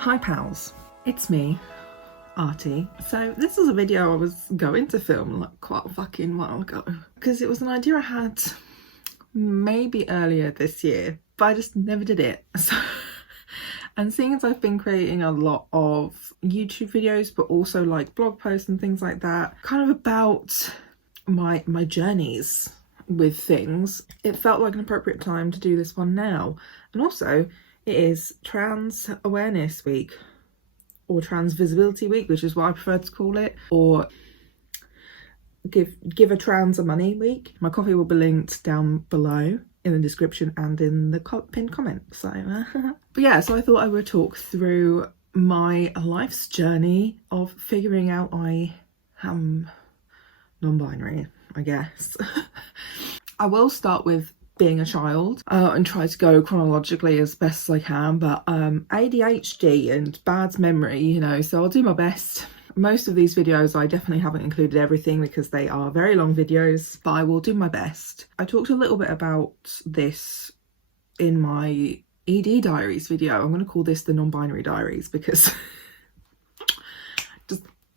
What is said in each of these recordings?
Hi pals, it's me, Artie. So this is a video I was going to film like quite a fucking while ago because it was an idea I had maybe earlier this year, but I just never did it. So, and seeing as I've been creating a lot of YouTube videos but also like blog posts and things like that, kind of about my journeys with things, it felt like an appropriate time to do this one now. And also it is Trans Awareness Week, or Trans Visibility Week, which is what I prefer to call it, or give a trans a money week. My coffee will be linked down below in the description and in the pinned comment. So, but yeah, so I thought I would talk through my life's journey of figuring out I am non-binary, I guess. I will start with being a child and try to go chronologically as best as I can, but ADHD and bad memory, you know, so I'll do my best. Most of these videos I definitely haven't included everything because they are very long videos, but I will do my best. I talked a little bit about this in my ED Diaries video. I'm going to call this the Non-Binary Diaries because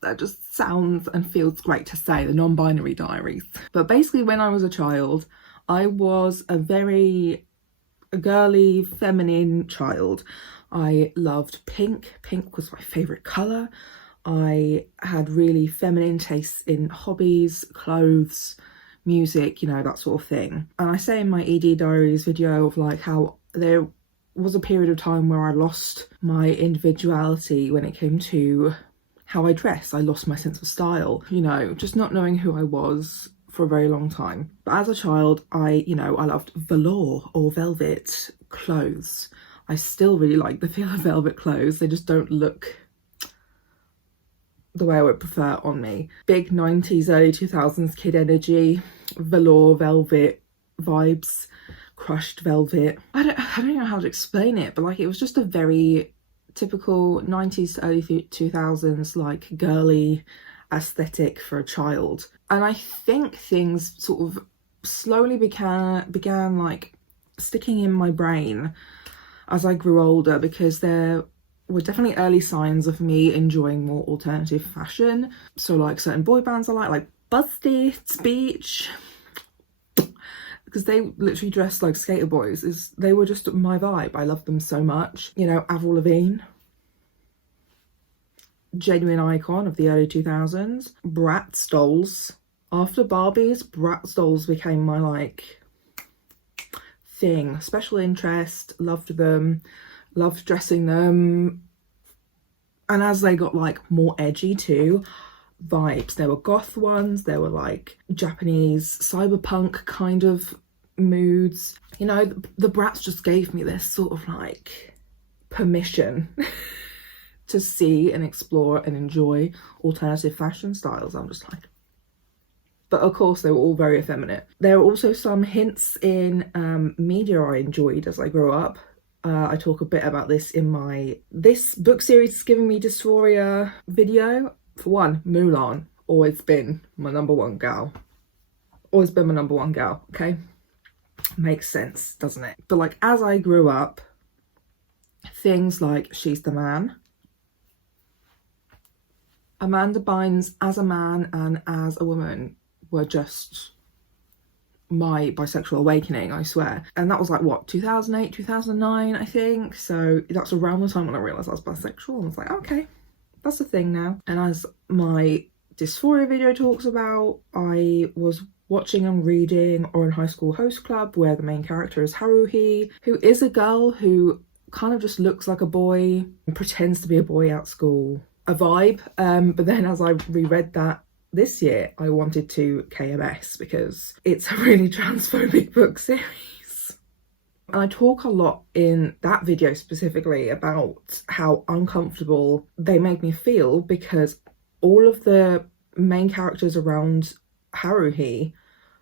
that just sounds and feels great to say, the Non-Binary Diaries. But basically when I was a child, I was a very girly, feminine child. I loved pink. Pink was my favourite colour. I had really feminine tastes in hobbies, clothes, music, you know, that sort of thing. And I say in my ED Diaries video of like how there was a period of time where I lost my individuality when it came to how I dress. I lost my sense of style, you know, just not knowing who I was for a very long time. But as a child, I loved velour or velvet clothes. I still really like the feel of velvet clothes. They just don't look the way I would prefer on me. Big 90s, early 2000s kid energy, velour, velvet vibes, crushed velvet. I don't know how to explain it, but like it was just a very typical 90s to early 2000s like girly aesthetic for a child. And I think things sort of slowly began like sticking in my brain as I grew older, because there were definitely early signs of me enjoying more alternative fashion. So like certain boy bands I like Busty, Speech, because they literally dressed like skater boys. They were just my vibe. I loved them so much. You know, Avril Lavigne, genuine icon of the early 2000s. Bratz dolls. After Barbies, Bratz dolls became my like thing. Special interest, loved them, loved dressing them. And as they got like more edgy too, vibes. There were goth ones, there were like Japanese cyberpunk kind of moods. You know, the Bratz just gave me this sort of like permission to see and explore and enjoy alternative fashion styles. I'm just like, but of course they were all very effeminate. There were also some hints in media I enjoyed as I grew up. I talk a bit about this in this book series is giving me dysphoria video. For one, Mulan, always been my number one gal. Always been my number one gal, okay? Makes sense, doesn't it? But like as I grew up, things like She's the Man, Amanda Bynes as a man and as a woman were just my bisexual awakening, I swear. And that was like what, 2008, 2009 I think. So that's around the time when I realised I was bisexual, and I was like, okay, that's a thing now. And as my dysphoria video talks about, I was watching and reading Oran High School Host Club, where the main character is Haruhi, who is a girl who kind of just looks like a boy and pretends to be a boy at school. A vibe. But then as I reread that this year, I wanted to KMS because it's a really transphobic book series. And I talk a lot in that video specifically about how uncomfortable they make me feel, because all of the main characters around Haruhi,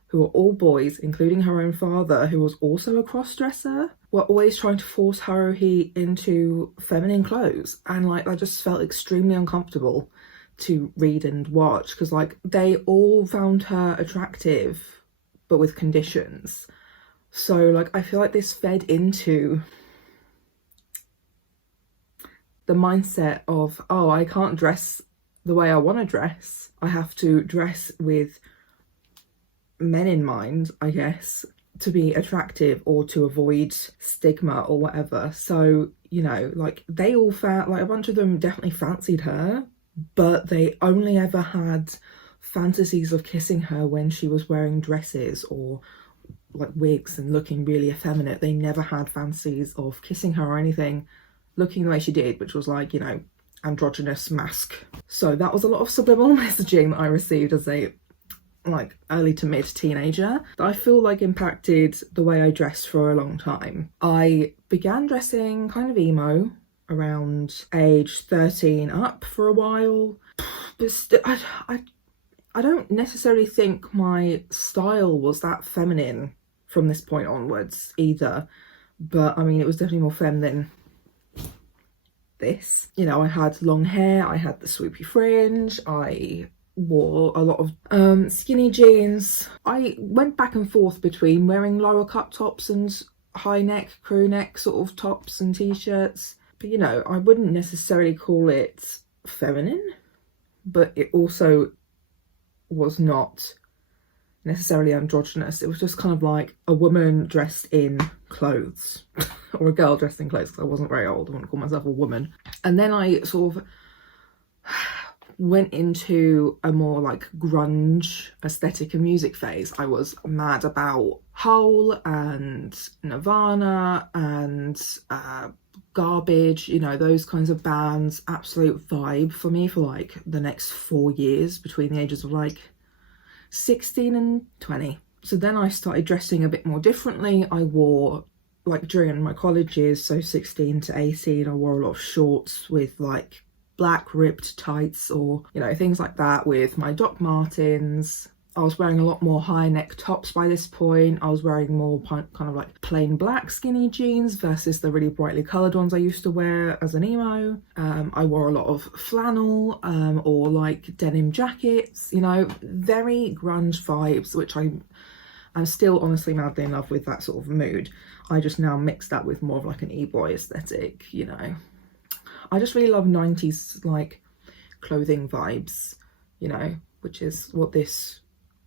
who are all boys, including her own father, who was also a cross-dresser, were always trying to force Haruhi into feminine clothes. And like, I just felt extremely uncomfortable to read and watch, because like they all found her attractive but with conditions. So like I feel like this fed into the mindset of, oh, I can't dress the way I want to dress. I have to dress with men in mind, I guess, to be attractive or to avoid stigma or whatever. So, you know, like they all like a bunch of them definitely fancied her, but they only ever had fantasies of kissing her when she was wearing dresses or like wigs and looking really effeminate. They never had fantasies of kissing her or anything looking the way she did, which was like, you know, androgynous mask. So that was a lot of subliminal messaging that I received as a like early to mid teenager that I feel like impacted the way I dressed for a long time. I began dressing kind of emo around age 13 up for a while, but I don't necessarily think my style was that feminine from this point onwards either, but I mean it was definitely more feminine than this. You know, I had long hair, I had the swoopy fringe, I wore a lot of skinny jeans. I went back and forth between wearing lower cut tops and high neck, crew neck sort of tops and t-shirts. But you know, I wouldn't necessarily call it feminine, but it also was not necessarily androgynous. It was just kind of like a woman dressed in clothes or a girl dressed in clothes, because I wasn't very old. I wouldn't call myself a woman. And then I sort of went into a more like grunge aesthetic and music phase. I was mad about Hole and Nirvana and Garbage, you know, those kinds of bands. Absolute vibe for me for like the next 4 years between the ages of like 16 and 20. So then I started dressing a bit more differently. I wore, like during my college years, so 16 to 18, I wore a lot of shorts with like black ripped tights or, you know, things like that with my Doc Martens. I was wearing a lot more high neck tops by this point. I was wearing more kind of like plain black skinny jeans versus the really brightly coloured ones I used to wear as an emo. I wore a lot of flannel or like denim jackets, you know, very grunge vibes, which I'm still honestly madly in love with that sort of mood. I just now mix that with more of like an e-boy aesthetic, you know. I just really love 90s like clothing vibes, you know, which is what this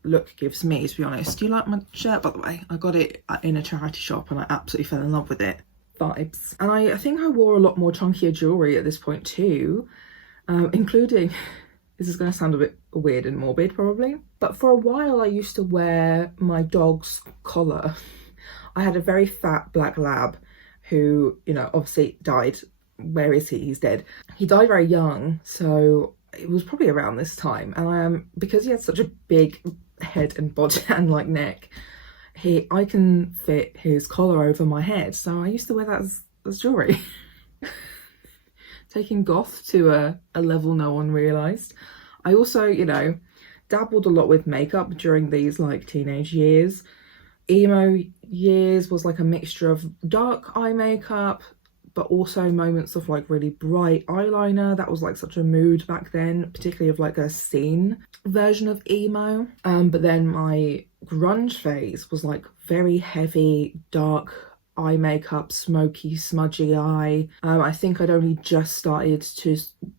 look gives me, to be honest. Do you like my shirt, by the way? I got it in a charity shop and I absolutely fell in love with it. Vibes. And I think I wore a lot more chunkier jewellery at this point too, including, this is going to sound a bit weird and morbid probably, but for a while I used to wear my dog's collar. I had a very fat black lab who, you know, obviously died. Where is he? He's dead. He died very young, so it was probably around this time. And because he had such a big head and body and like neck, I can fit his collar over my head. So I used to wear that as jewellery. Taking goth to a level no one realised. I also, you know, dabbled a lot with makeup during these like teenage years. Emo years was like a mixture of dark eye makeup, but also moments of like really bright eyeliner. That was like such a mood back then, particularly of like a scene version of emo. But then my grunge phase was like very heavy, dark eye makeup, smoky, smudgy eye. I think I'd only just started to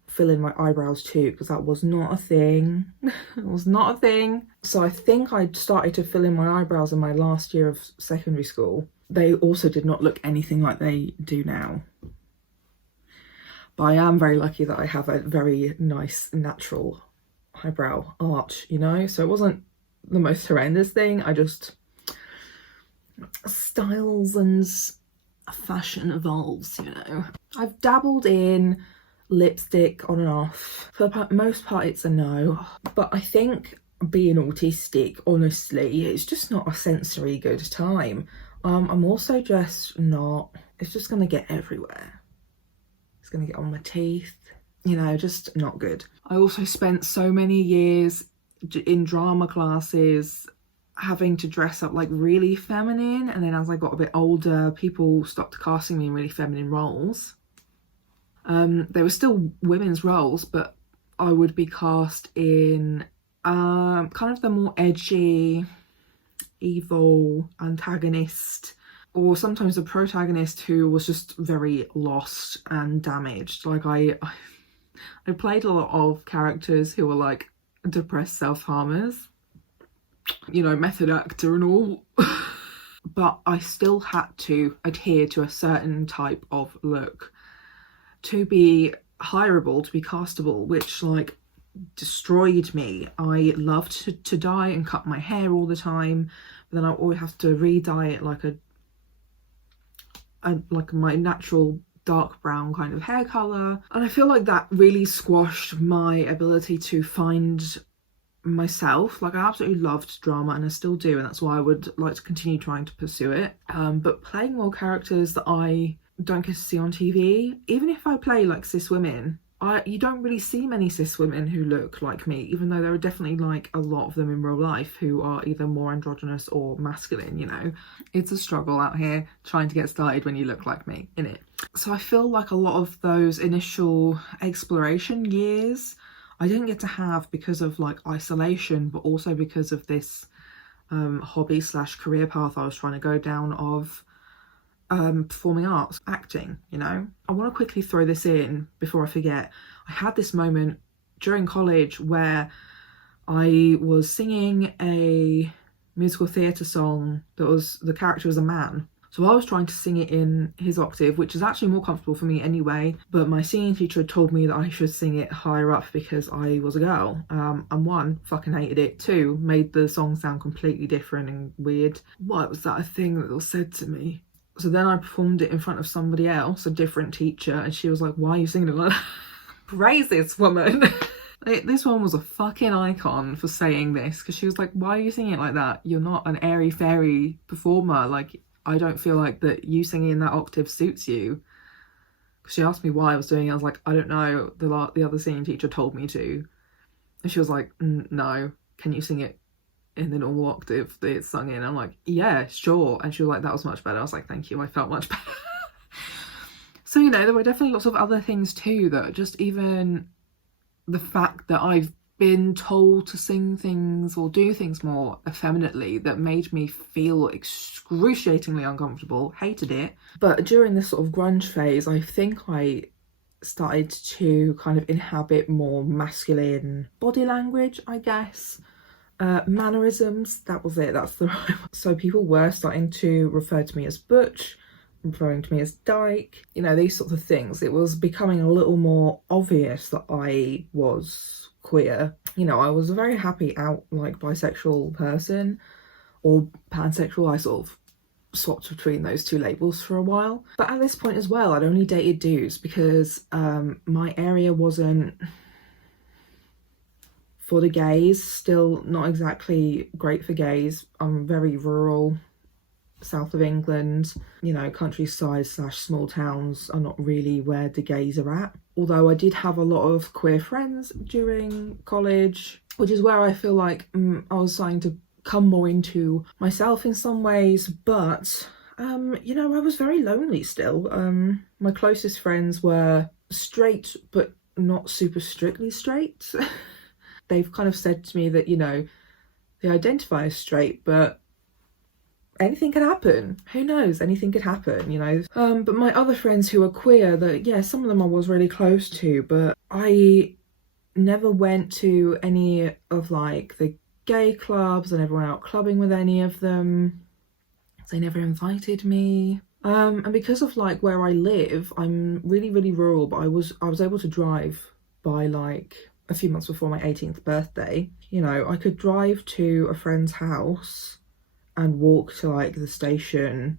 fill in my eyebrows too, because that was not a thing. It was not a thing. So I think I'd started to fill in my eyebrows in my last year of secondary school. They also did not look anything like they do now. But I am very lucky that I have a very nice natural eyebrow arch, you know? So it wasn't the most horrendous thing. I just... styles and fashion evolves, you know. I've dabbled in lipstick on and off. For the most part, it's a no. But I think being autistic, honestly, it's just not a sensory good time. I'm also just not, it's just going to get everywhere. It's going to get on my teeth, you know, just not good. I also spent so many years in drama classes having to dress up like really feminine, and then as I got a bit older, people stopped casting me in really feminine roles. There were still women's roles, but I would be cast in kind of the more edgy, evil, antagonist or sometimes the protagonist who was just very lost and damaged. Like I played a lot of characters who were like depressed self-harmers, you know, method actor and all. But I still had to adhere to a certain type of look to be hireable, to be castable, which like destroyed me. I loved to dye and cut my hair all the time, but then I always have to re-dye it like like my natural dark brown kind of hair colour, and I feel like that really squashed my ability to find myself. Like I absolutely loved drama and I still do, and that's why I would like to continue trying to pursue it, but playing more characters that I don't get to see on TV, even if I play like cis women, you don't really see many cis women who look like me, even though there are definitely like a lot of them in real life who are either more androgynous or masculine, you know. It's a struggle out here trying to get started when you look like me, innit? So I feel like a lot of those initial exploration years I didn't get to have because of like isolation, but also because of this hobby slash career path I was trying to go down of performing arts, acting, you know. I want to quickly throw this in before I forget. I had this moment during college where I was singing a musical theatre song that was, the character was a man. So I was trying to sing it in his octave, which is actually more comfortable for me anyway, but my singing teacher had told me that I should sing it higher up because I was a girl. And one, fucking hated it. Two, made the song sound completely different and weird. What was that a thing that was said to me? So then I performed it in front of somebody else, a different teacher, and she was like, why are you singing it like that? Praise this woman. This one was a fucking icon for saying this, because she was like, why are you singing it like that? You're not an airy fairy performer. Like, I don't feel like that you singing in that octave suits you. She asked me why I was doing it. I was like, I don't know. The other singing teacher told me to. And she was like, no, can you sing it in the normal octave that it's sung in? I'm like, yeah, sure. And she was like, that was much better. I was like, thank you, I felt much better. So, you know, there were definitely lots of other things too, that just even the fact that I've been told to sing things or do things more effeminately that made me feel excruciatingly uncomfortable, hated it. But during this sort of grunge phase, I think I started to kind of inhabit more masculine body language, I guess. Mannerisms, that was it, that's the right one. So people were starting to refer to me as butch, referring to me as dyke, you know, these sorts of things. It was becoming a little more obvious that I was queer. You know, I was a very happy out like bisexual person, or pansexual. I sort of swapped between those two labels for a while. But at this point as well, I'd only dated dudes because my area wasn't for the gays, still not exactly great for gays. I'm very rural, south of England, you know, countryside slash small towns are not really where the gays are at. Although I did have a lot of queer friends during college, which is where I feel like I was starting to come more into myself in some ways, but you know, I was very lonely still. My closest friends were straight, but not super strictly straight. They've kind of said to me that, you know, they identify as straight, but anything could happen. Who knows? Anything could happen, you know. But my other friends who are queer, that, yeah, some of them I was really close to, but I never went to any of like the gay clubs. I never went out clubbing with any of them. They never invited me. And because of like where I live, I'm really, really rural, but I was able to drive by like a few months before my 18th birthday. You know, I could drive to a friend's house and walk to like the station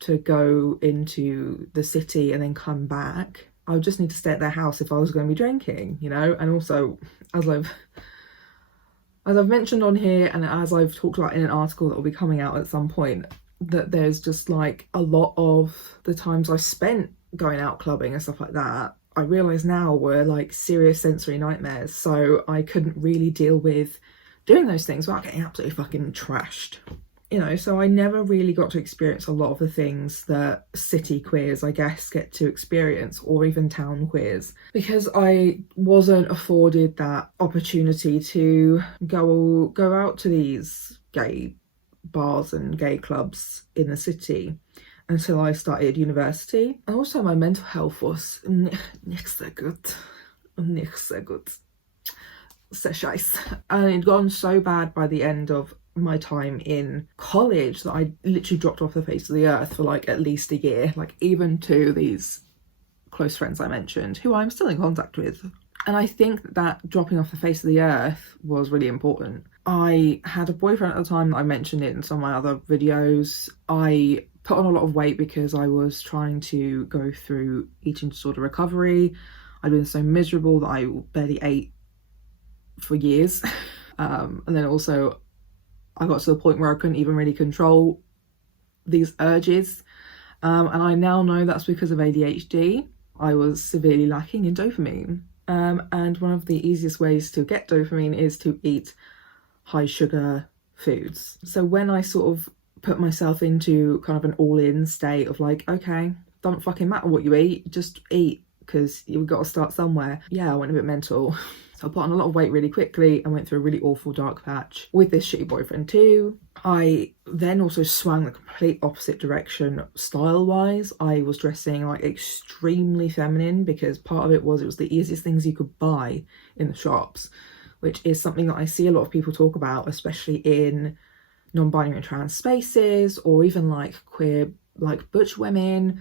to go into the city and then come back. I would just need to stay at their house if I was going to be drinking, you know. And also, as I've mentioned on here, and as I've talked about in an article that will be coming out at some point, that there's just like a lot of the times I spent going out clubbing and stuff like that, I realise now were like serious sensory nightmares. So I couldn't really deal with doing those things without getting absolutely fucking trashed. You know, so I never really got to experience a lot of the things that city queers, I guess, get to experience, or even town queers, because I wasn't afforded that opportunity to go out to these gay bars and gay clubs in the city until I started university. And also my mental health was nicht so good. Nicht so good. So scheiße. And it'd gone so bad by the end of my time in college that I literally dropped off the face of the earth for like at least a year, like even to these close friends I mentioned who I'm still in contact with. And I think that dropping off the face of the earth was really important. I had a boyfriend at the time that I mentioned it in some of my other videos. I put on a lot of weight because I was trying to go through eating disorder recovery. I'd been so miserable that I barely ate for years. And then also I got to the point where I couldn't even really control these urges. And I now know that's because of ADHD. I was severely lacking in dopamine. And one of the easiest ways to get dopamine is to eat high sugar foods. So when I sort of put myself into kind of an all-in state of like, okay, don't fucking matter what you eat, just eat, because you've got to start somewhere. Yeah, I went a bit mental. So I put on a lot of weight really quickly and went through a really awful dark patch with this shitty boyfriend too. I then also swung the complete opposite direction style-wise. I was dressing like extremely feminine because part of it was the easiest things you could buy in the shops, which is something that I see a lot of people talk about, especially in non-binary and trans spaces, or even like queer, like butch women,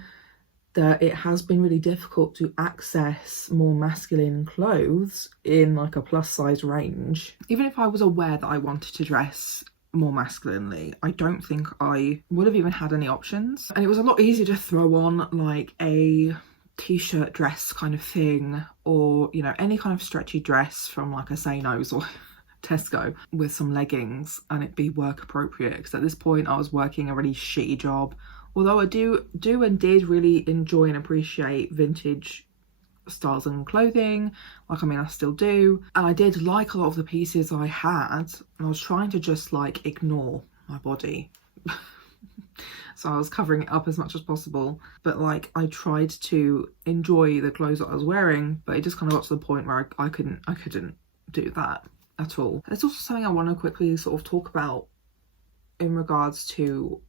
that it has been really difficult to access more masculine clothes in like a plus size range. Even if I was aware that I wanted to dress more masculinely, I don't think I would have even had any options. And it was a lot easier to throw on like a t-shirt dress kind of thing, or, you know, any kind of stretchy dress from like a Sano's or Tesco with some leggings, and it be work appropriate, because at this point I was working a really shitty job. Although I do and did really enjoy and appreciate vintage styles and clothing, like, I mean, I still do, and I did like a lot of the pieces I had, and I was trying to just like ignore my body. So I was covering it up as much as possible, but like I tried to enjoy the clothes that I was wearing, but it just kind of got to the point where I couldn't do that at all. There's also something I want to quickly sort of talk about in regards to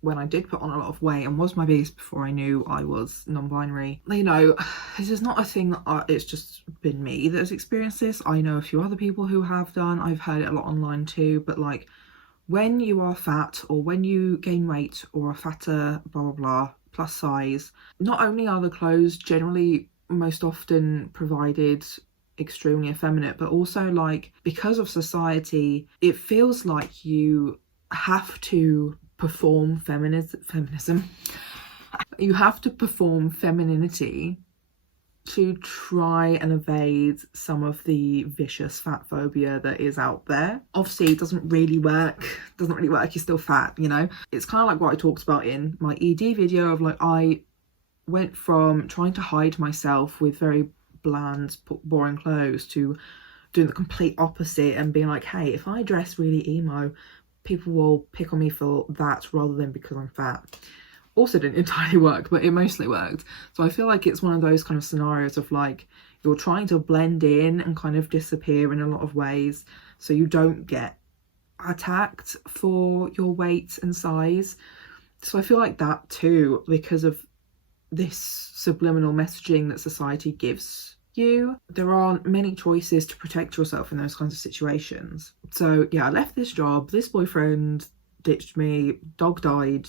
when I did put on a lot of weight and was my biggest before I knew I was non-binary. You know, this is not a thing that it's just been me that has experienced this. I know a few other people who have done. I've heard it a lot online too, but like when you are fat, or when you gain weight or are fatter, blah blah blah, plus size, not only are the clothes generally most often provided extremely effeminate, but also like because of society, it feels like you have to perform feminism. You have to perform femininity to try and evade some of the vicious fat phobia that is out there. Obviously it doesn't really work, you're still fat, you know. It's kind of like what I talked about in my ED video of like, I went from trying to hide myself with very bland, boring clothes to doing the complete opposite and being like, hey, if I dress really emo, people will pick on me for that rather than because I'm fat. Also didn't entirely work, but it mostly worked. So I feel like it's one of those kind of scenarios of like, you're trying to blend in and kind of disappear in a lot of ways so you don't get attacked for your weight and size. So I feel like that too, because of this subliminal messaging that society gives you, there aren't many choices to protect yourself in those kinds of situations. So yeah, I left this job, this boyfriend ditched me, dog died,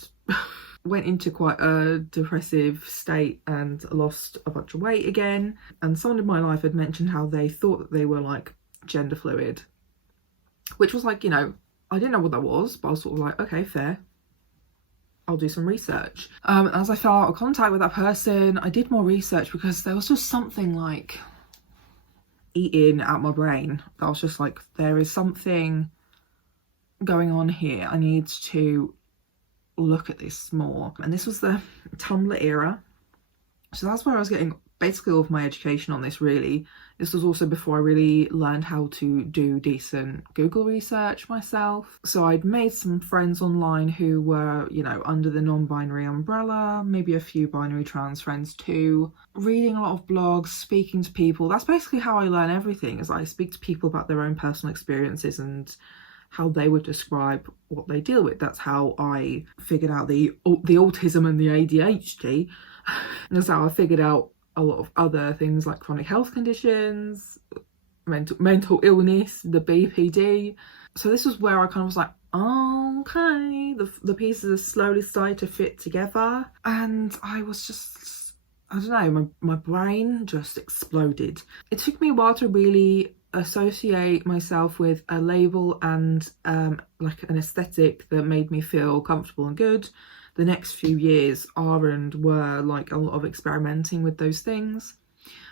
went into quite a depressive state and lost a bunch of weight again. And someone in my life had mentioned how they thought that they were like gender fluid, which was like, you know, I didn't know what that was, but I was sort of like, okay, fair, I'll do some research. As I fell out of contact with that person, I did more research because there was just something like eating at my brain. I was just like, there is something going on here. I need to look at this more. And this was the Tumblr era. So that's where I was getting basically all of my education on this, really. This was also before I really learned how to do decent Google research myself. So I'd made some friends online who were, you know, under the non-binary umbrella, maybe a few binary trans friends too. Reading a lot of blogs, speaking to people. That's basically how I learn everything, is I speak to people about their own personal experiences and how they would describe what they deal with. That's how I figured out the autism and the ADHD. And that's how I figured out a lot of other things like chronic health conditions, mental illness, the BPD. So this was where I kind of was like, oh, okay, the pieces are slowly starting to fit together. And I was just, I don't know, my brain just exploded. It took me a while to really associate myself with a label and like an aesthetic that made me feel comfortable and good. The next few years are and were like a lot of experimenting with those things.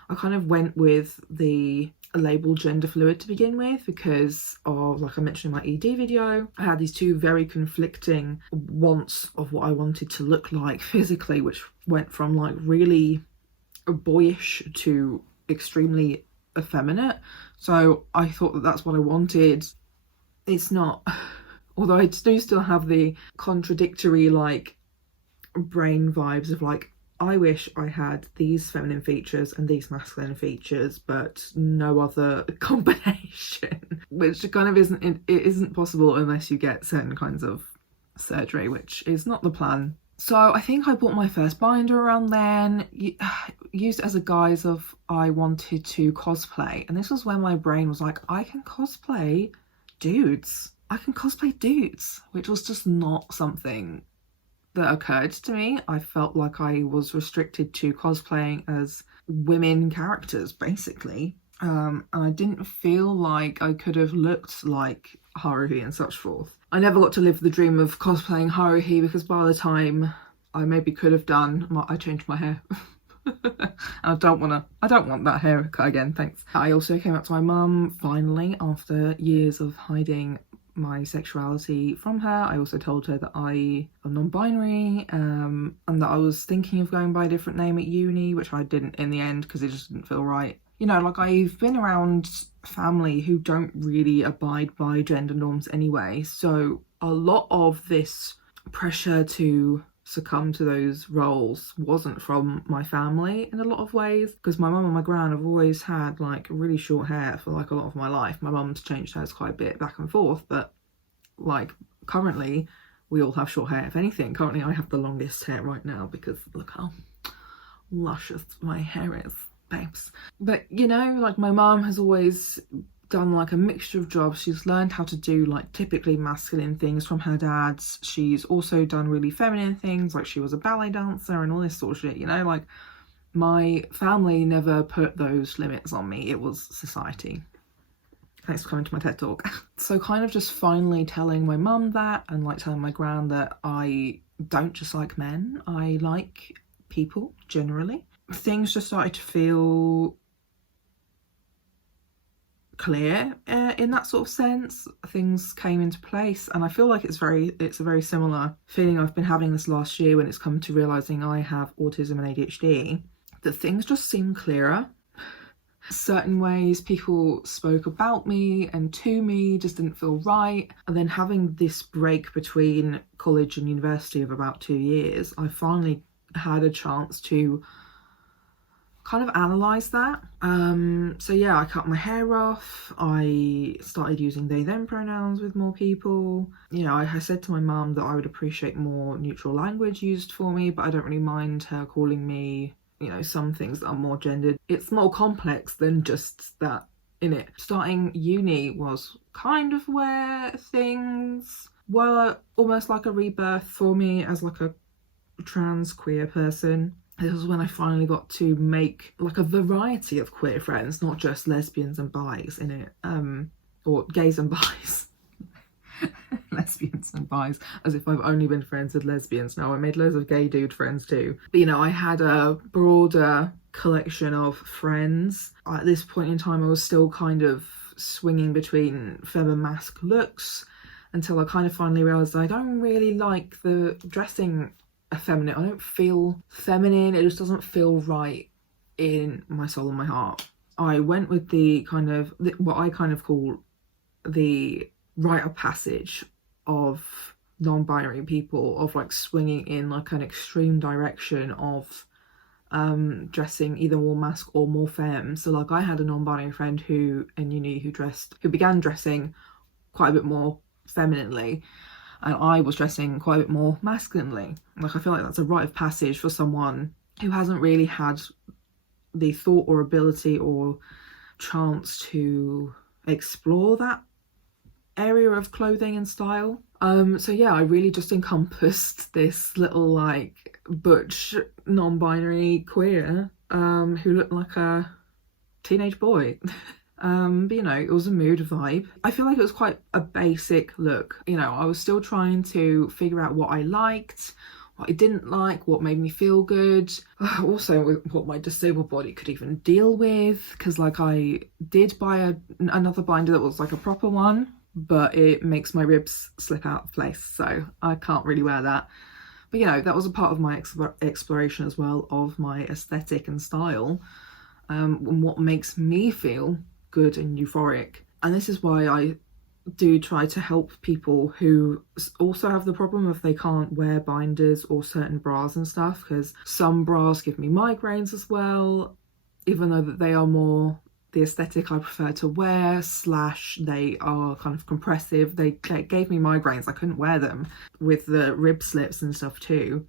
I kind of went with the label gender fluid to begin with because of, like I mentioned in my ED video, I had these two very conflicting wants of what I wanted to look like physically, which went from like really boyish to extremely effeminate. So I thought that that's what I wanted. It's not, although I do still have the contradictory like brain vibes of like, I wish I had these feminine features and these masculine features, but no other combination, which kind of it isn't possible unless you get certain kinds of surgery, which is not the plan. So I think I bought my first binder around then, used it as a guise of I wanted to cosplay. And this was when my brain was like, I can cosplay dudes. I can cosplay dudes, which was just not something that occurred to me. I felt like I was restricted to cosplaying as women characters, basically. And I didn't feel like I could have looked like Haruhi and such forth. I never got to live the dream of cosplaying Haruhi because by the time I maybe could have done, I changed my hair. I don't want that haircut again, thanks. I also came out to my mum finally after years of hiding my sexuality from her. I also told her that I am non-binary and that I was thinking of going by a different name at uni, which I didn't in the end because it just didn't feel right. You know, like I've been around family who don't really abide by gender norms anyway, so a lot of this pressure to succumb to those roles wasn't from my family in a lot of ways, because my mum and my gran have always had like really short hair for like a lot of my life. My mum's changed hers quite a bit back and forth, but like currently we all have short hair. If anything, currently I have the longest hair right now because look how luscious my hair is, babes. But you know, like my mum has always done like a mixture of jobs. She's learned how to do like typically masculine things from her dad's. She's also done really feminine things, like she was a ballet dancer and all this sort of shit, you know. Like my family never put those limits on me, it was society. Thanks for coming to my TED talk. So kind of just finally telling my mum that, and like telling my gran that I don't just like men, I like people generally. Things just started to feel clear in that sort of sense. Things came into place, and I feel like it's a very similar feeling I've been having this last year when it's come to realizing I have autism and ADHD, that things just seem clearer. Certain ways people spoke about me and to me just didn't feel right, and then having this break between college and university of about 2 years, I finally had a chance to kind of analyse that. So yeah, I cut my hair off, I started using they them pronouns with more people. You know, I said to my mum that I would appreciate more neutral language used for me, but I don't really mind her calling me, you know, some things that are more gendered. It's more complex than just that, innit? Starting uni was kind of where things were almost like a rebirth for me as like a trans queer person. This was when I finally got to make like a variety of queer friends, not just lesbians and bis in it, or gays and bis. Lesbians and bis, as if I've only been friends with lesbians. No, I made loads of gay dude friends too. But you know, I had a broader collection of friends. At this point in time, I was still kind of swinging between femme and masc looks until I kind of finally realised I don't really like the dressing effeminate. I don't feel feminine, it just doesn't feel right in my soul and my heart. I went with the kind of what I kind of call the rite of passage of non-binary people, of like swinging in like an extreme direction of dressing either more masc or more femme. So like I had a non-binary friend who in uni who began dressing quite a bit more femininely, and I was dressing quite a bit more masculinely. Like, I feel like that's a rite of passage for someone who hasn't really had the thought or ability or chance to explore that area of clothing and style. So yeah, I really just encompassed this little like butch non-binary queer who looked like a teenage boy. But you know, it was a mood vibe. I feel like it was quite a basic look. You know, I was still trying to figure out what I liked, what I didn't like, what made me feel good. Also, what my disabled body could even deal with, because like I did buy another binder that was like a proper one, but it makes my ribs slip out of place, so I can't really wear that. But you know, that was a part of my exploration as well of my aesthetic and style, and what makes me feel good and euphoric. And this is why I do try to help people who also have the problem if they can't wear binders or certain bras and stuff, because some bras give me migraines as well, even though that they are more the aesthetic I prefer to wear, / they are kind of compressive. They gave me migraines. I couldn't wear them with the rib slips and stuff too.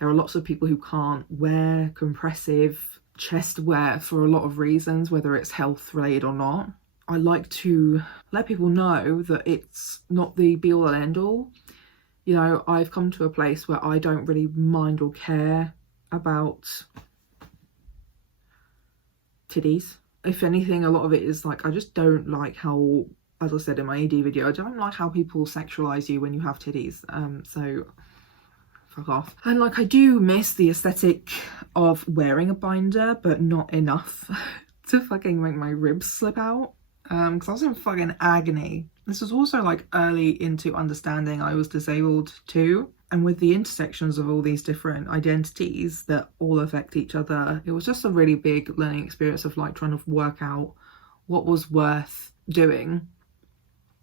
There are lots of people who can't wear compressive chest wear for a lot of reasons, whether it's health related or not. I like to let people know that it's not the be all and end all. You know, I've come to a place where I don't really mind or care about titties. If anything, a lot of it is like, I just don't like how, as I said in my ED video, I don't like how people sexualize you when you have titties. So fuck off. And like, I do miss the aesthetic of wearing a binder, but not enough to fucking make my ribs slip out. Because I was in fucking agony. This was also like early into understanding I was disabled too. And with the intersections of all these different identities that all affect each other, it was just a really big learning experience of like trying to work out what was worth doing,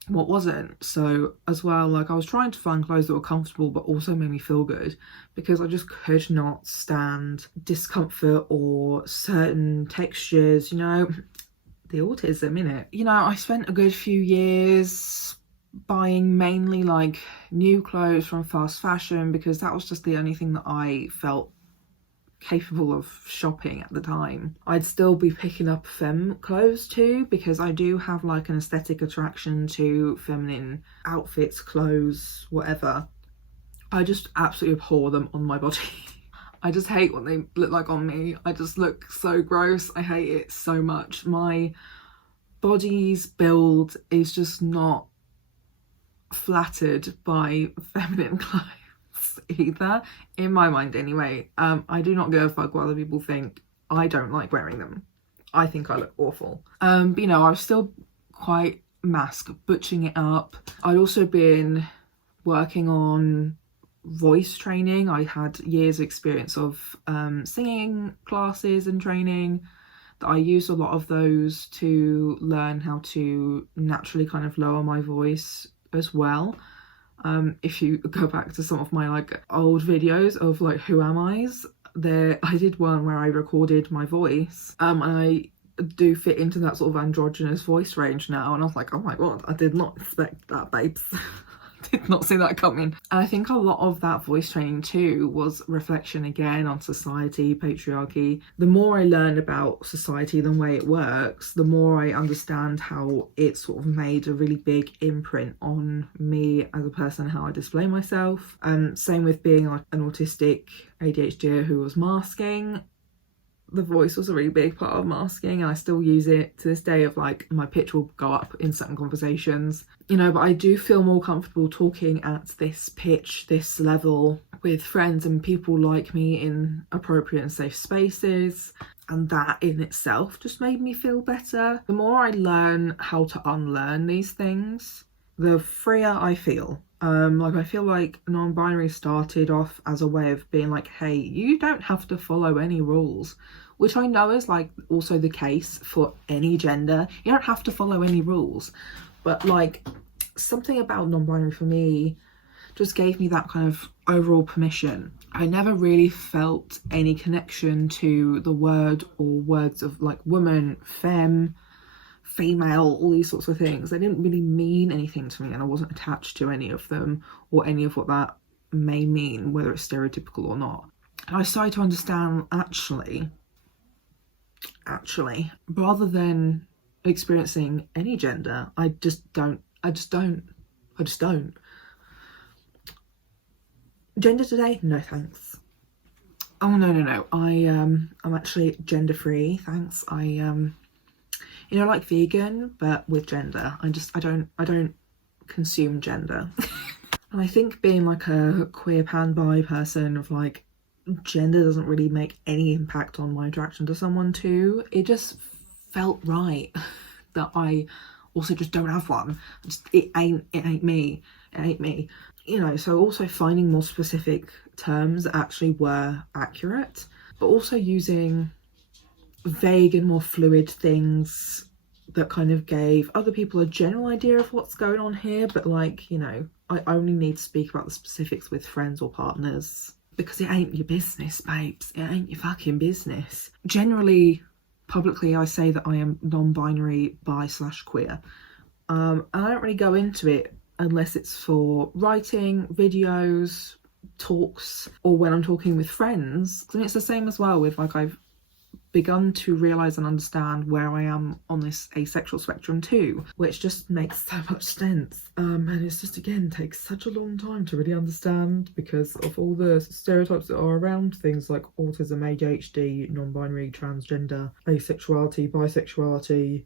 what wasn't. So as well, like I was trying to find clothes that were comfortable but also made me feel good, because I just could not stand discomfort or certain textures, you know, the autism in it. You know, I spent a good few years buying mainly like new clothes from fast fashion, because that was just the only thing that I felt capable of shopping at the time. I'd still be picking up femme clothes too, because I do have like an aesthetic attraction to feminine outfits, clothes, whatever. I just absolutely abhor them on my body. I just hate what they look like on me. I just look so gross. I hate it so much. My body's build is just not flattered by feminine clothes either, in my mind anyway. I do not give a fuck what other people think. I don't like wearing them. I think I look awful. But you know, I was still quite butching it up. I'd also been working on voice training. I had years of experience of singing classes and training, that I used a lot of those to learn how to naturally kind of lower my voice as well. If you go back to some of my like old videos of like Who Am I's, I did one where I recorded my voice, and I do fit into that sort of androgynous voice range now, and I was like, oh my god, I did not expect that, babes. Did not see that coming. And I think a lot of that voice training too was reflection again on society, patriarchy. The more I learn about society, the way it works, the more I understand how it sort of made a really big imprint on me as a person, how I display myself. Same with being like an autistic ADHD who was masking. The voice was a really big part of masking, and I still use it to this day. Of like, my pitch will go up in certain conversations, you know, but I do feel more comfortable talking at this pitch, this level, with friends and people like me in appropriate and safe spaces, and that in itself just made me feel better. The more I learn how to unlearn these things, the freer I feel. Like, I feel like non-binary started off as a way of being like, hey, you don't have to follow any rules, which I know is like also the case for any gender. You don't have to follow any rules, but like, something about non-binary for me just gave me that kind of overall permission. I never really felt any connection to the word or words of like woman, femme, female, all these sorts of things. They didn't really mean anything to me, and I wasn't attached to any of them or any of what that may mean, whether it's stereotypical or not. And I started to understand actually, rather than experiencing any gender, I just don't. Gender today? No thanks. Oh no. I'm actually gender free, thanks. You know, like vegan, but with gender. I don't consume gender. And I think being like a queer pan bi person of like, gender doesn't really make any impact on my attraction to someone too. It just felt right that I also just don't have one. It ain't me. You know, so also finding more specific terms that actually were accurate, but also using vague and more fluid things that kind of gave other people a general idea of what's going on here, but like, you know, I only need to speak about the specifics with friends or partners, because it ain't your business, babes. It ain't your fucking business. Generally, publicly, I say that I am non-binary bi/queer. And I don't really go into it unless it's for writing, videos, talks, or when I'm talking with friends. And it's the same as well with like, I've begun to realise and understand where I am on this asexual spectrum too, which just makes so much sense. And it's just, again, takes such a long time to really understand because of all the stereotypes that are around things like autism, ADHD, non-binary, transgender, asexuality, bisexuality,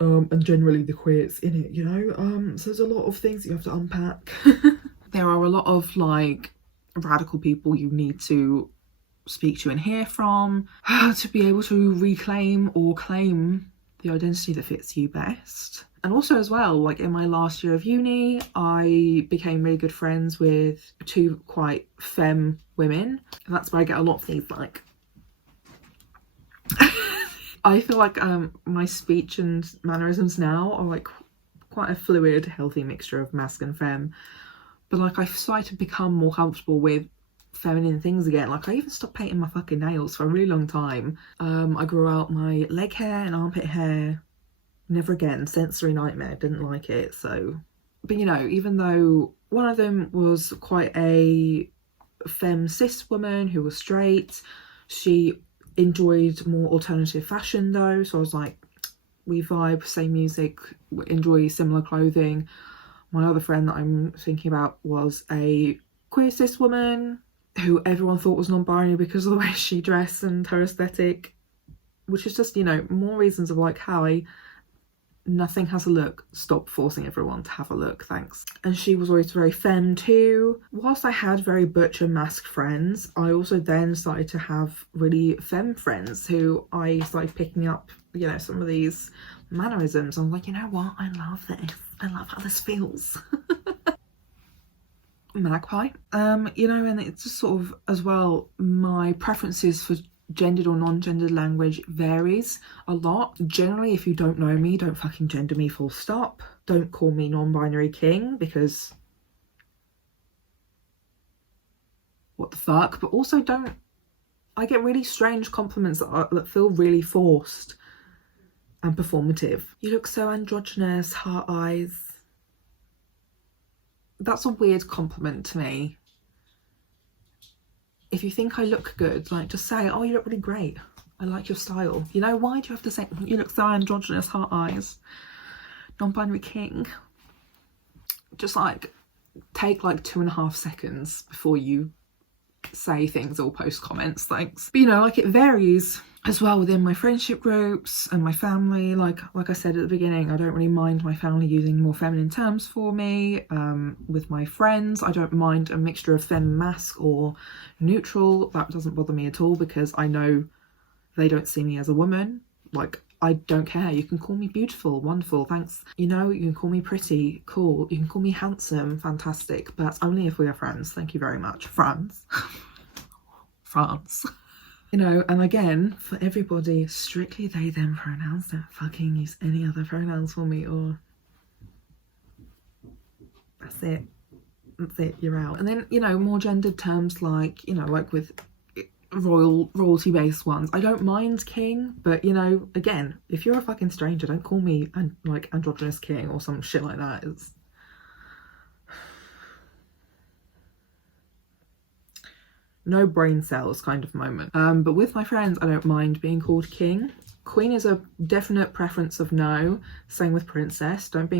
and generally the queers in it, you know. So there's a lot of things that you have to unpack. There are a lot of like radical people you need to speak to and hear from to be able to reclaim or claim the identity that fits you best. And also as well, like in my last year of uni, I became really good friends with two quite femme women, and that's where I get a lot of these like I feel like my speech and mannerisms now are like quite a fluid, healthy mixture of masc and femme, but like I've started to become more comfortable with feminine things again. Like I even stopped painting my fucking nails for a really long time. I grew out my leg hair and armpit hair. Never again. Sensory nightmare. Didn't like it. So, but you know, even though one of them was quite a femme cis woman who was straight, she enjoyed more alternative fashion though. So I was like, we vibe, same music, enjoy similar clothing. My other friend that I'm thinking about was a queer cis woman who everyone thought was non-binary because of the way she dressed and her aesthetic, which is just, you know, more reasons of like, Howie, nothing has a look. Stop forcing everyone to have a look, thanks. And she was always very femme too. Whilst I had very butch and masc friends, I also then started to have really femme friends who I started picking up, you know, some of these mannerisms. I'm like, you know what? I love this. I love how this feels. Magpie. You know, and it's just sort of, as well, my preferences for gendered or non-gendered language varies a lot. Generally, if you don't know me, don't fucking gender me, full stop. Don't call me non-binary king, because what the fuck. But also don't, I get really strange compliments that feel really forced and performative. You look so androgynous, heart eyes. That's a weird compliment to me. If you think I look good, like, just say, oh, you look really great. I like your style. You know, why do you have to say, you look so androgynous, heart eyes, non-binary king? Just like, take like 2.5 seconds before you say things or post comments, thanks. But you know, like, it varies as well within my friendship groups and my family. Like I said at the beginning, I don't really mind my family using more feminine terms for me. With my friends, I don't mind a mixture of femme, masc or neutral. That doesn't bother me at all, because I know they don't see me as a woman. Like, I don't care. You can call me beautiful, wonderful, thanks. You know, you can call me pretty, cool. You can call me handsome, fantastic, but that's only if we are friends. Thank you very much. France. France. You know, and again, for everybody, strictly they, them pronouns. Don't fucking use any other pronouns for me, or that's it. That's it, you're out. And then, you know, more gendered terms like, you know, like with royalty based ones. I don't mind king, but you know, again, if you're a fucking stranger, don't call me like androgynous king or some shit like that. It's no brain cells kind of moment. But with my friends, I don't mind being called king. Queen is a definite preference of no. Same with princess. Don't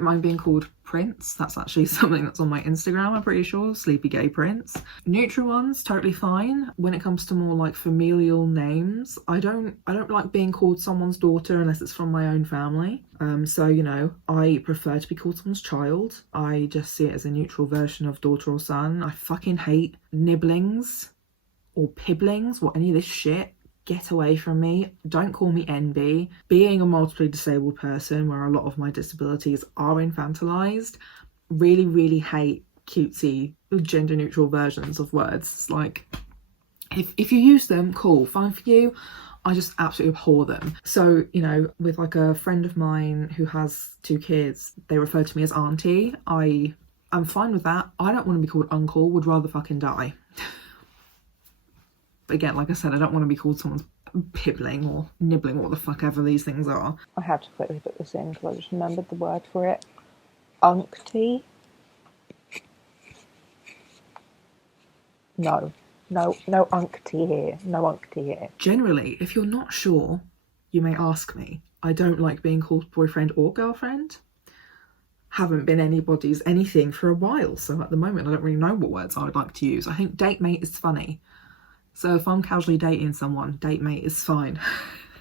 mind being called prince. That's actually something that's on my Instagram, I'm pretty sure. Sleepy gay prince. Neutral ones, totally fine. When it comes to more like familial names, I don't like being called someone's daughter unless it's from my own family. So you know, I prefer to be called someone's child. I just see it as a neutral version of daughter or son. I fucking hate nibblings or pibblings or any of this shit. Get away from me. Don't call me NB. Being a multiply disabled person where a lot of my disabilities are infantilized, really hate cutesy gender neutral versions of words. Like, if you use them, cool, fine for you. I just absolutely abhor them. So, you know, with like a friend of mine who has 2 kids, they refer to me as auntie. I'm fine with that. I don't want to be called uncle, would rather fucking die. Again, like I said, I don't want to be called someone's pibbling or nibbling, what the fuck ever these things are. I had to quickly put this in because I just remembered the word for it. Uncty. No uncty here. No uncty here. Generally, if you're not sure, you may ask me. I don't like being called boyfriend or girlfriend. Haven't been anybody's anything for a while, so at the moment I don't really know what words I would like to use. I think date mate is funny. So if I'm casually dating someone, date mate is fine.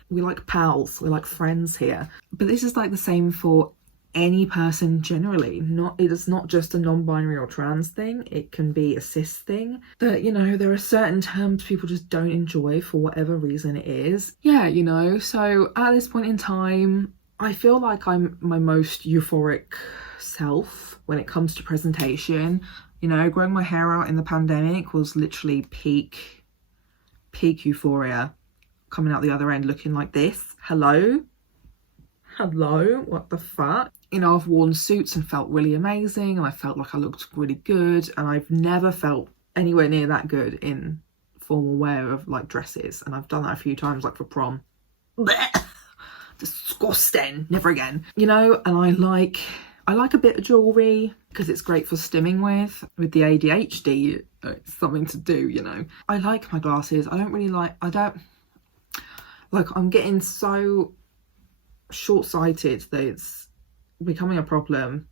We like pals, we like friends here. But this is like the same for any person generally. It is not just a non-binary or trans thing. It can be a cis thing. That, you know, there are certain terms people just don't enjoy for whatever reason it is. Yeah, you know, so at this point in time, I feel like I'm my most euphoric self when it comes to presentation. You know, growing my hair out in the pandemic was literally peak euphoria. Coming out the other end looking like this. Hello, what the fuck? You know, I've worn suits and felt really amazing, and I felt like I looked really good, and I've never felt anywhere near that good in formal wear of like dresses, and I've done that a few times, like for prom. Blech! Disgusting. Never again. You know, and I like a bit of jewellery because it's great for stimming with the ADHD. It's something to do, you know. I like my glasses. I'm getting so short-sighted that it's becoming a problem,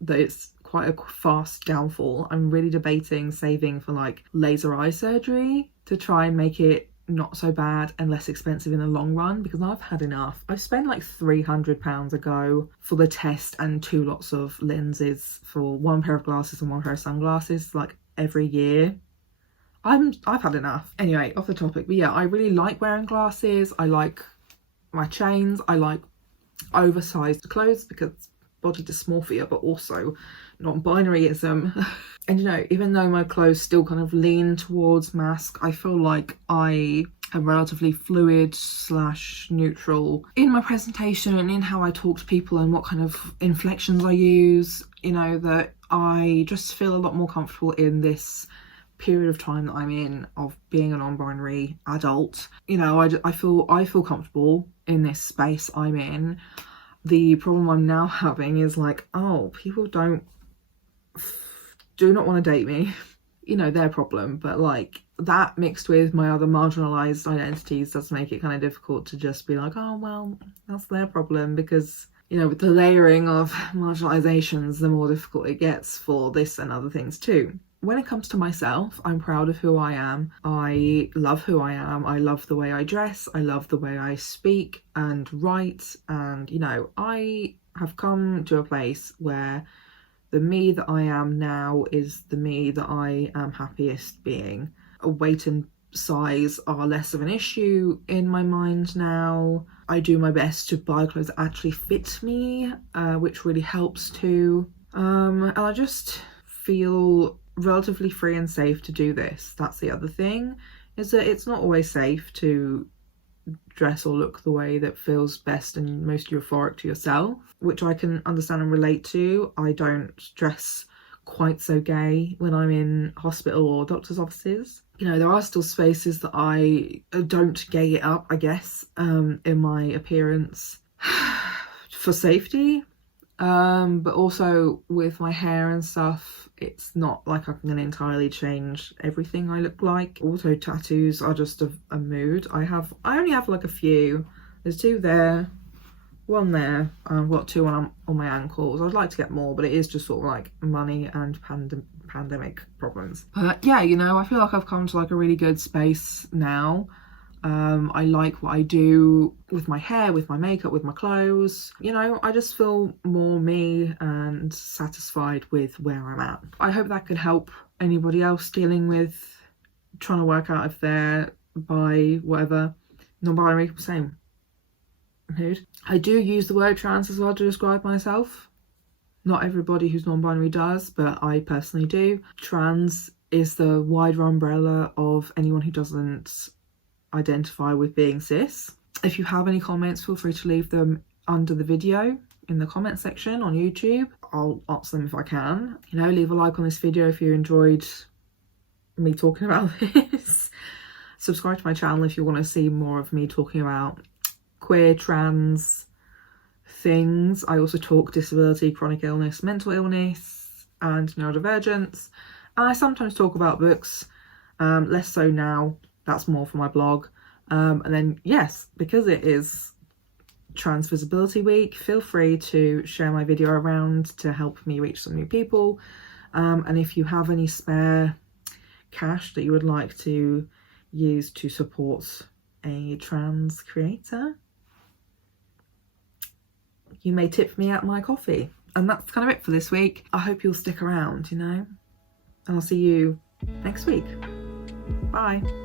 that it's quite a fast downfall. I'm really debating saving for like laser eye surgery to try and make it not so bad and less expensive in the long run, because I've had enough. I've spent like £300 a go for the test and 2 lots of lenses for 1 pair of glasses and 1 pair of sunglasses like every year. I've had enough. Anyway, off the topic, but yeah, I really like wearing glasses. I like my chains. I like oversized clothes because body dysmorphia, but also non-binaryism. And you know, even though my clothes still kind of lean towards mask, I feel like I am relatively fluid / neutral in my presentation and in how I talk to people and what kind of inflections I use. You know, that I just feel a lot more comfortable in this period of time that I'm in of being a non-binary adult. You know, I feel comfortable in this space I'm in. The problem I'm now having is like, oh, people do not want to date me. You know, their problem. But like that mixed with my other marginalized identities does make it kind of difficult to just be like, oh, well, that's their problem, because, you know, with the layering of marginalizations, the more difficult it gets for this and other things too. When it comes to myself, I'm proud of who I am. I love who I am. I love the way I dress. I love the way I speak and write. And, you know, I have come to a place where the me that I am now is the me that I am happiest being. Weight and size are less of an issue in my mind now. I do my best to buy clothes that actually fit me, which really helps too. And I just feel relatively free and safe to do this. That's the other thing, is that it's not always safe to dress or look the way that feels best and most euphoric to yourself, which I can understand and relate to. I don't dress quite so gay when I'm in hospital or doctor's offices. You know, there are still spaces that I don't gay it up, I guess, in my appearance for safety. But also with my hair and stuff, it's not like I can entirely change everything I look like. Also, tattoos are just a mood. I only have like a few. There's 2 there, 1 there, and I've got 2 on my ankles. I'd like to get more, but it is just sort of like money and pandemic problems. But yeah, you know, I feel like I've come to like a really good space now. I like what I do with my hair, with my makeup, with my clothes. You know, I just feel more me and satisfied with where I'm at. I hope that could help anybody else dealing with trying to work out if they're bi, whatever, non-binary, same mood. I do use the word trans as well to describe myself. Not everybody who's non-binary does, but I personally do. Trans is the wider umbrella of anyone who doesn't identify with being cis. If you have any comments, feel free to leave them under the video in the comment section on YouTube. I'll answer them if I can. You know, leave a like on this video if you enjoyed me talking about this. Subscribe to my channel if you want to see more of me talking about queer, trans things. I also talk disability, chronic illness, mental illness, and neurodivergence. And I sometimes talk about books, less so now. That's more for my blog. And then, yes, because it is Trans Visibility Week, feel free to share my video around to help me reach some new people. And if you have any spare cash that you would like to use to support a trans creator, you may tip me out my coffee. And that's kind of it for this week. I hope you'll stick around, you know, and I'll see you next week. Bye.